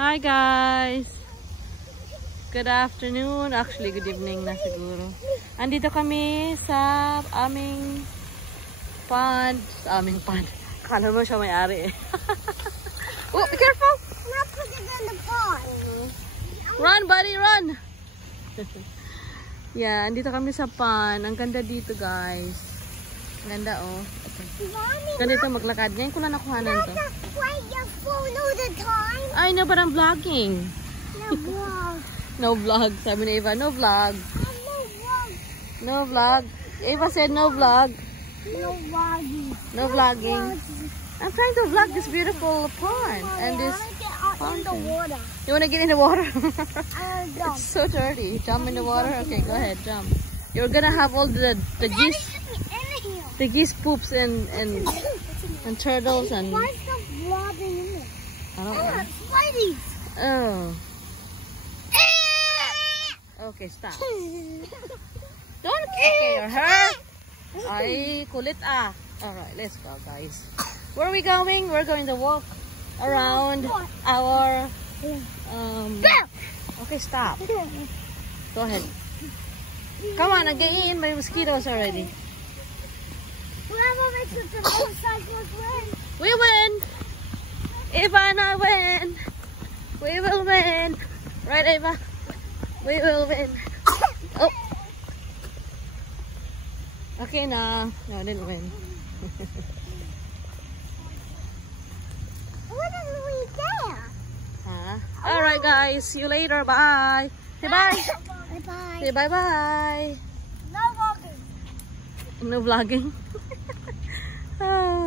Hi guys! Good afternoon. Actually, good evening na siguro. Andito kami sa aming pond. Sa aming pond. Kala mo siya may-ari eh. Oh, be careful! Not put it in the pond. Run, buddy, run! Yeah, andito kami sa pond. Ang ganda dito, guys. Ganda, oh. Mommy, Ganito maglakad. Ngayon ko lang nakuhanan to. play your phone all the time. I know, but I'm vlogging. No vlog. No vlog. Sabi ni Eva, no vlog. No vlog. No vlog. Eva said no vlog. No vlogging. No vlogging. I'm trying to vlog this beautiful pond and this In the water. You want to get in the water? Jump. It's so dirty. Jump in the water? Okay, go ahead, jump. You're gonna have all the geese poops and turtles and Why is the blob in there? I don't know. Spidey. Oh. Okay, stop. Don't kick your hair. Ay, kulit ah. Alright, let's go guys. Where are we going? We're going to walk around our okay, stop. Go ahead. Come on, again. My mosquitoes already. Whoever makes it to the other side must win. We win. Eva and I win. We will win. Right, Eva? We will win. Oh. Okay na. No, I didn't win. What is we there? Huh? Alright guys, see you later. Bye. Say bye. Bye-bye. Say bye-bye. No walking. No vlogging. Oh.